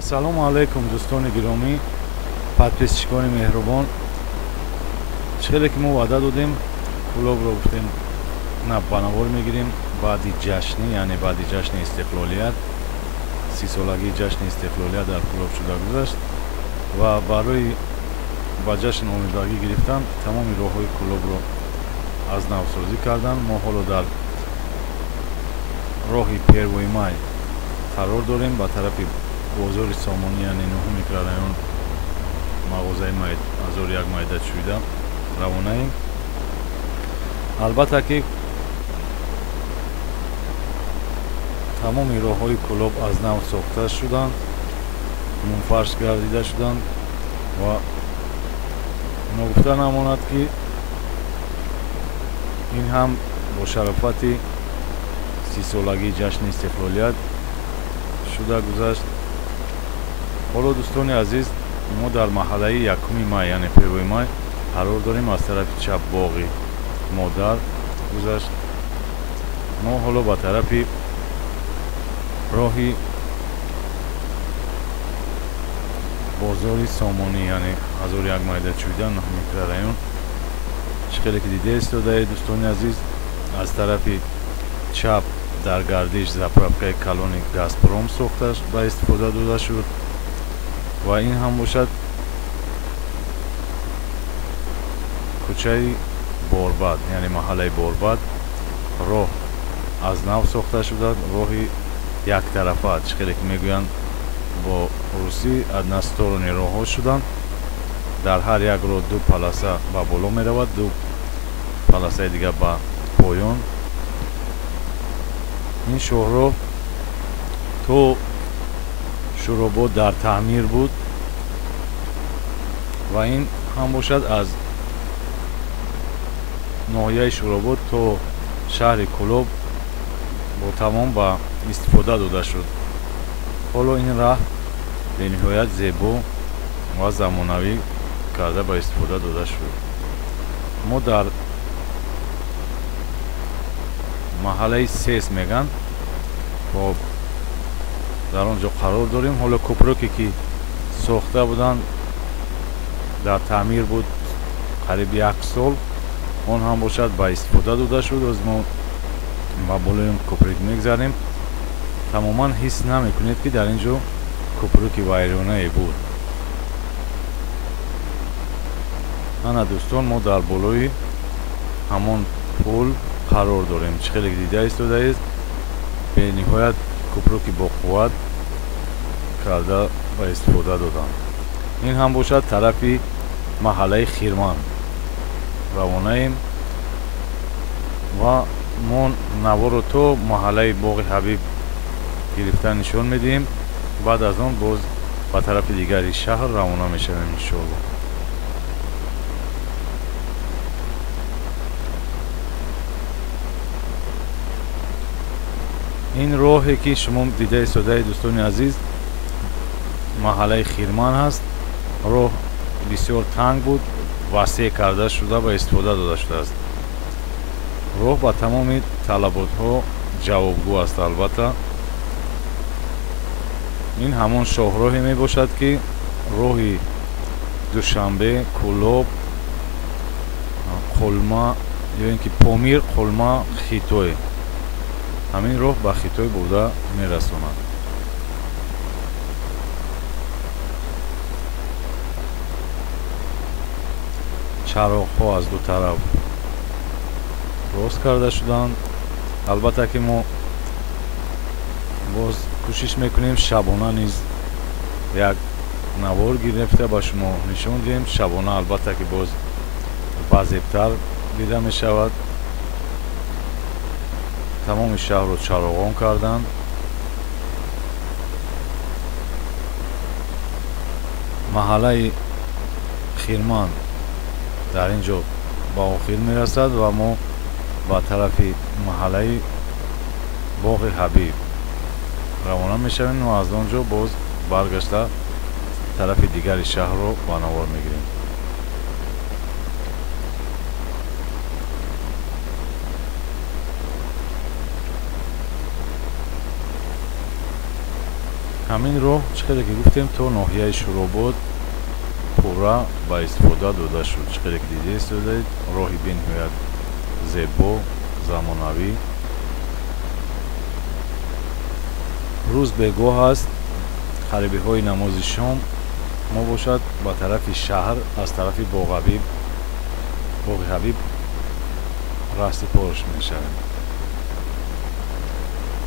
Ассалому алайкум дӯстони гиромӣ, подписчикони меҳрубон. хеле ки мо ваъда додем, пулобро гуфтем ба навор мегирем баъди ҷашни, яъне баъди ҷашни истиқлолият, 30-солагии ҷашни истиқлолият дар пулоб шуда гузашт ва барои ба ҷашн омодагӣ гирифтан тамоми роҳҳои пулобро аз навсозӣ кардан. Мо ҳоло дар роҳи Первои май қарор дорем, ба тарафи бозори Сомонӣ, яъне 9 микрорайон, мағозаи 1001 майдачӯйда равонаем. албатта ки тамоми роҳҳои пулоб аз нав сохта шуданд, мунфарш гардида шуданд ва ногуфта намонад ки ин ҳам бо шарофати 30-солагии ҷашни истиқлолият шуда гузашт. ҳоло дӯстони азиз, мо дар маҳаллаи 1 май, яъне Первои май қарор дорем аз тарафи чап боғи модар гузашт. мо ҳоло ба тарафи роҳи бозори Сомонӣ, яъне 1001 майдачӯйда 9 микрорайон хеле ки дида истодаед дӯстони азиз. аз тарафи чап дар гардиш заправкаи калони Газпром сохта ба истифода дода шуд ва ин ҳам бошад кӯчаи Борбад, яъне маҳаллаи Борбад. роҳ аз нав сохта шуда, роҳи яктарафа, хеле ки мегӯянд бо русӣ односторони роҳҳо шуданд. дар ҳар як роҳ 2 полоса ба боло меравад, 2 полосаи дига ба поён. ин шоҳроҳ то шуробот дар таъмир буд ва ин ҳам бошад аз ноҳияи шуробот то шаҳри Кӯлоб бо тамом ба истифода дода шуд. ҳоло ин раҳ бениҳоят зебо ва замонавӣ карда ба истифода дода шуд. мо дар маҳаллаи Сес меган, дар он ҷо қарор дорем. ҳоло кӯпрӯке ки сохта буданд, дар таъмир буд қариб 1 сол, он ҳам бошад ба истифода дода шуд. оз мо ба болои он кӯприк мегзарем, тамоман ҳис намекунед ки дар ин ҷо кӯпрӯки вайронае буд. ана дӯстон, мо дар болои ҳамон пул қарор дорем. хеле дида истодаед, бениҳоят кӯпрӯки боқувват карда ба истифода доданд. ин ҳам бошад тарафи маҳаллаи Хирман равонаем ва мо наворо то маҳаллаи боғи Ҳабиб гирифта нишон медиҳем. баъд аз он боз ба тарафи дигари шаҳр равона мешавем иншоаллоҳ. ин роҳе ки шумо дида истодаед дӯстони азиз, маҳаллаи Хирман ҳаст. роҳ бисёр танг буд, васеъ карда шуда ба истифода дода шудааст. роҳ ба тамоми талаботҳо ҷавобгӯ аст. албатта ин ҳамон шоҳроҳе мебошад ки роҳи Душанбе, Кӯлоб, Қулма ё ин ки Помир, Қулма, Хитой, ҳамин роҳ ба Хитой бурда мерасонад. чароғҳо аз ду тараф рост карда шуданд. албатта ки мо боз кӯшиш мекунем шабона низ як навор гирифта ба шумо нишон диҳем. шабона албатта ки боз вазебтар дида мешавад. тамоми шаҳрро чароғон карданд. маҳаллаи Хирман дар ин ҷо ба охир мерасад ва мо ба тарафи маҳаллаи боғи Ҳабиб равона мешавем ва аз он ҷо боз баргашта тарафи дигари шаҳрро ба навор мегирем. ҳамин роҳ чӣ хеле ки гуфтем то ноҳияи Шуробод пурра ба истифода дода шуд. Чӣ хеле ки дида истодаед, роҳи бениҳоят зебо, замонавӣ. рӯз бегоҳ аст, харибиҳои намози шом мебошад ба тарафи шаҳр, аз тарафи боғи ҳабиб расти пош мешавем.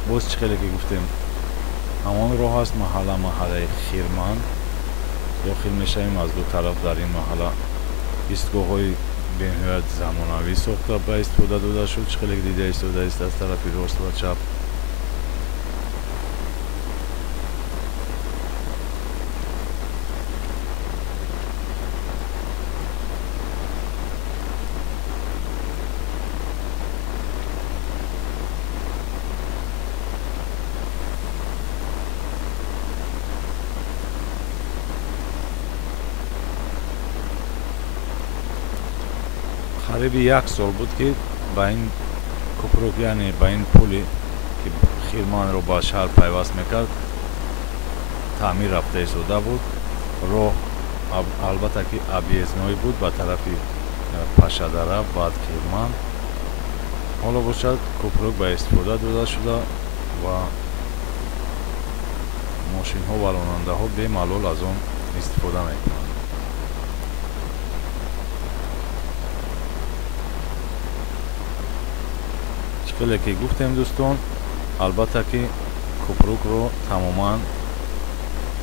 боз чӣ хеле ки гуфтем ҳамон роҳ аст, маҳаллаи Хирман дохил мешавем. аз ду тараф дар ин маҳалла истгоҳҳои бениҳоят замонавӣ сохта ба истифода дода шуд. Чӣ хеле ки дида истодааст аз тарафи рост ва чап. қариби 1 сол буд ки ба ин кӯпрук, яъне ба ин пули ки Хирманро ба шаҳр пайваст мекард, таъмир рафта истода буд. роҳ албатта ки объездной буд ба тарафи Пашадара, баъд Хирман. ҳоло бошад кӯпрук ба истифода дода шуда ва мошинҳо ва ронандаҳо бемалол аз он истифода мекунанд. хеле ки гуфтем дӯстон, албатта ки кӯпрукро тамоман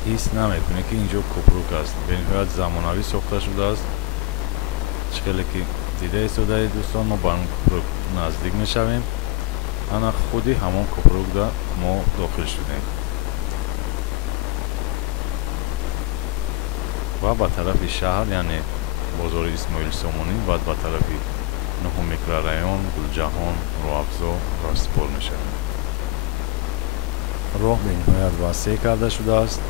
ҳис намекунед ки инҷо кӯпрук аст. бениҳоят замонавӣ сохта шудааст. чӣ хеле ки дида истодаед дӯстон, мо ба он кӯпрук наздик мешавем. ана худи ҳамон кӯпрукда мо дохил шудем ва ба тарафи шаҳр, яъне бозори Исмоил Сомонӣ, баъд ба тарафи 9 микрорайон, Гулҷаҳон, Роҳафзо ростипол мешавем. роҳ бениҳоят васеъ карда шудааст.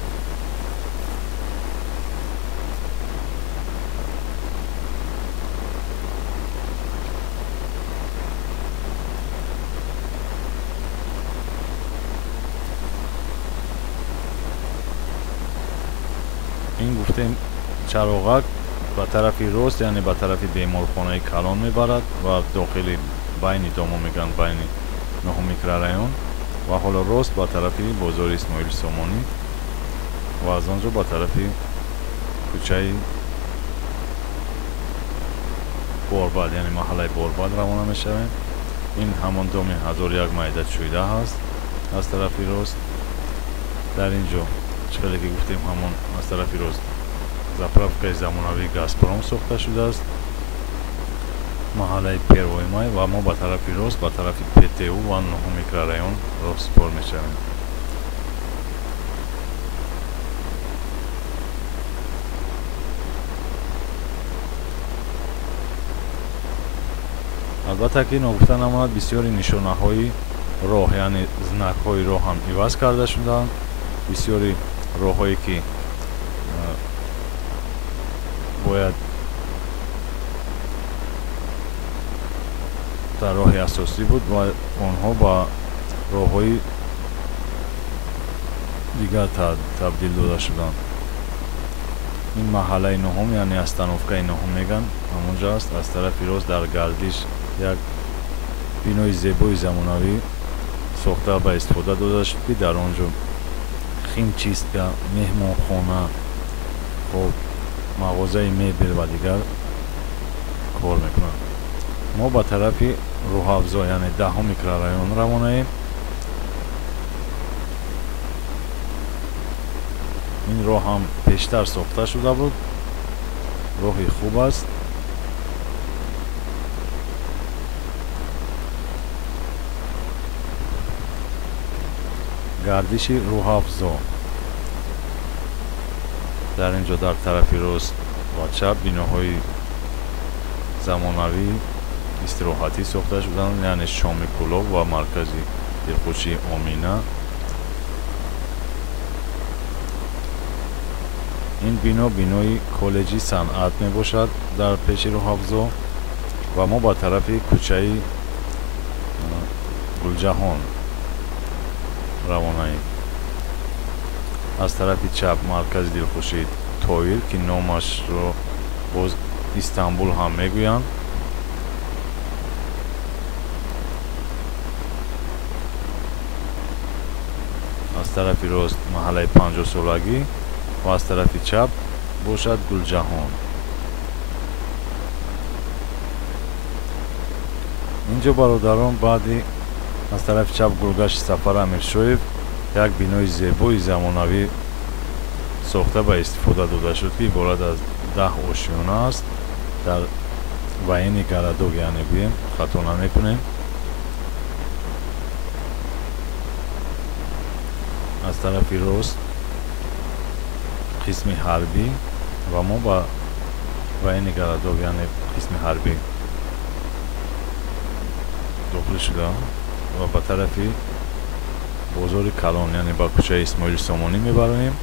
ин гуфтем чароғак ба тарафи рост, яъне ба тарафи беморхонаи Калон мебарад ва дохили байни домо мегӯянд байни 9 микрорайон, ва ҳоло рост ба тарафи бозори Исмоил Сомонӣ ва аз онҷо ба тарафи кӯчаи Борбад, яъне маҳаллаи Борбад равона мешавем. ин ҳамон доми 1001 майдачӯйда ҳаст аз тарафи рост. дар ин ҷо чӣ хеле ки гуфтем ҳамон аз тарафи рост заправкаи замонавии Газпром сохта шудааст, маҳаллаи Первой май, ва мо ба тарафи рост ба тарафи ПТУ ва 9 микрорайон роҳсипор мешавем. албатта ки ногуфта намонад, бисёри нишонаҳои роҳ, яъне знакҳои роҳ ҳам иваз карда шудаанд. бисёри роҳҳое ки бояд дар роҳи асосӣ буд ва онҳо ба роҳҳои дигар табдил дода шуданд. ин маҳаллаи ноҳум, яъне остановкаи ноҳум меган, ҳамонҷо аст. аз тарафи рост дар гардиш як бинои зебои замонавӣ сохта ба истифода дода шуд ки дар он ҷо химчистка, меҳмонхона, хоб мағозаи мебел ва дигар кор мекунанд. мо ба тарафи Роҳафзо, яъне 10 микрорайон равонаем. ин роҳ ҳам пештар сохта шуда буд. роҳи хуб аст. гардиши Роҳафзо. дар ин ҷо дар тарафи рост ва чап биноҳои замонавӣ истироҳатӣ сохта шуданд, яъне Шоми Кӯлоб ва маркази дилхушии Омина. ин бино бинои коллеҷи санъат мебошад дар пеши Роҳафзо ва мо ба тарафи кӯчаи Гулҷаҳон равонаем. аз тарафи чап маркази дилхушии тоир ки номашро боз Истанбул ҳам мегӯянд. аз тарафи рост маҳаллаи 50-солагӣ ва аз тарафи чап бошад Гулҷаҳон. инҷо бародарон баъди аз тарафи чап гулгашти Сафар Амиршоев як бинои зебои замонавӣ сохта ба истифода дода шуд ки иборат аз 10 ошиёна аст дар ваини Гарадог, яъне гӯем хато намекунем. аз тарафи рост қисми ҳарбӣ ва мо ба ваини Гарадог, яъне қисми ҳарбӣ дохил шудам ва ба тарафи бозори Калон, яъне ба кӯчаи Исмоили Сомонӣ мебароем.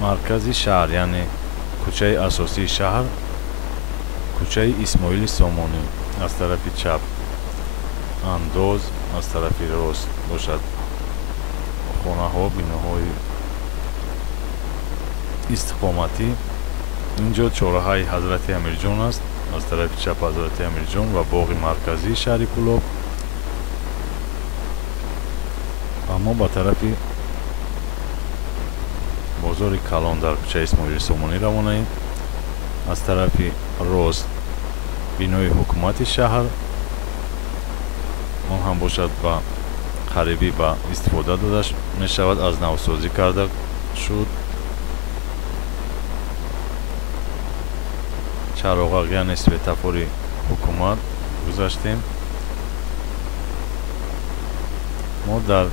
маркази шаҳр, яъне кӯчаи асосии шаҳр, кӯчаи Исмоили Сомонӣ. аз тарафи чап Андоз, аз тарафи рост бошад хонаҳо, биноҳои истиқоматӣ. инҷо чораҳаи Ҳазрати Амирҷон аст, аз тарафи чап Ҳазрати Амирҷон ва боғи марказии шаҳри Кӯлоб. ва мо ба тарафи бозори Калон дар кӯчаи Исмоили Сомонӣ равонаем. аз тарафи рост бинои ҳукумати шаҳр, он ҳам бошад ба қарибӣ ба истифода дода мешавад, аз навсозӣ карда шуд. чароғақ, яъне светофори ҳукумат гузаштем. мо дар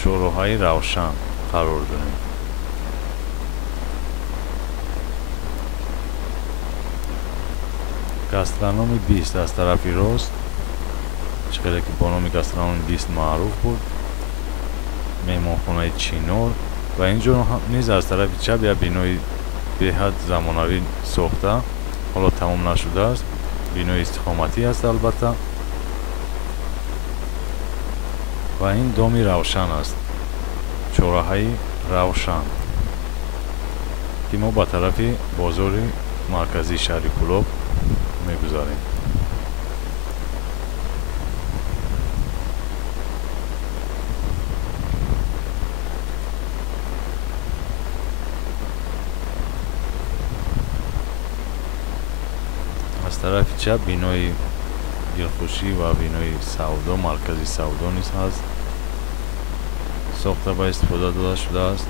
чороҳаи равшан қарор дорем. гастрономи 20 аз тарафи рост, чӣ қадр ки бо номи гастрономи 20 маъруф буд, меҳмонхонаи Чинор. ва инҷо низ аз тарафи чап як бинои беҳад замонавӣ сохта, ҳоло тамом нашудааст, бинои истиқоматӣ аст албатта. ва ин доми равшан аст, чораҳаи равшан, ки мо ба тарафи бозори марказии шаҳри Кӯлоб мегузарем. аз тарафи чап бинои дилхушӣ ва бинои савдо, маркази савдо низ ҳаст, сохта ба истифода дода шудааст.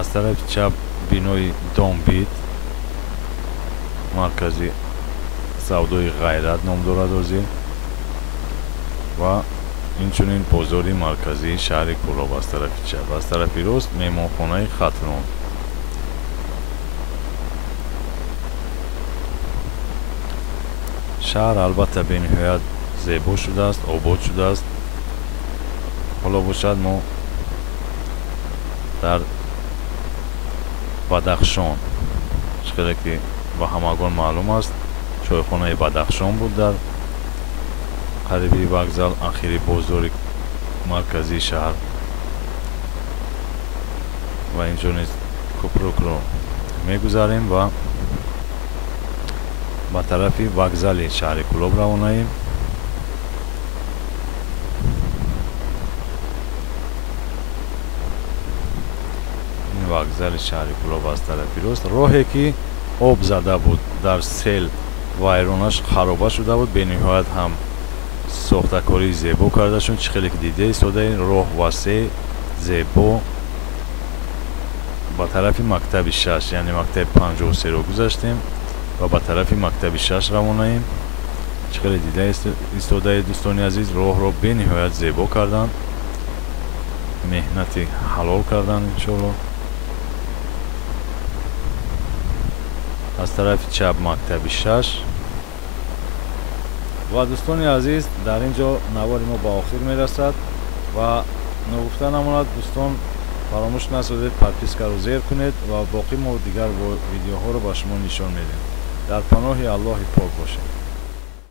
аз тарафи чап бинои Домбит, маркази савдои Ғайрат ном дорад ҳозир, ва инчунин бозори марказии шаҳри Кӯлоб аз тарафи чап. аз тарафи рост меҳмонхонаи Хатрон. шаҳр албатта бениҳоят зебо шудааст, обод шудааст. ҳоло бошад мо дар Бадахшон, чӣ қадр ки ба ҳамагон маълум аст, чойхонаи Бадахшон буд дар қарибии вокзал, ахири бозори марказии шаҳр. ва инҷо низ кӯпрукро мегузарем ва ба тарафи вокзали шаҳри Кӯлоб равонаем. ин вокзали шаҳри Кӯлоб аз тарафи рост. роҳе ки об зада буд, дар сел вайронаш хароба шуда буд, бениҳоят ҳам сохтакории зебо карда шуд. чӣ қадр ки дида истодаем, роҳ васеъ, зебо. ба тарафи мактаби 6, яъне мактаби 53-ро гузаштем ва ба тарафи мактаби 6 равонаем. чӣ қадр дида истодаед дӯстони азиз, роҳро бениҳоят зебо карданд, меҳнати ҳалол карданд иншоаллоҳ. аз тарафи чап мактаби 6. ва дӯстони азиз, дар ин ҷо навори мо ба охир мерасад ва ногуфта намонад. дӯстон, фаромӯш насозед подпискаро зер кунед ва боқӣ мо дигар видеоҳоро ба шумо нишон медиҳем. дар паноҳи Аллоҳи пок бошед.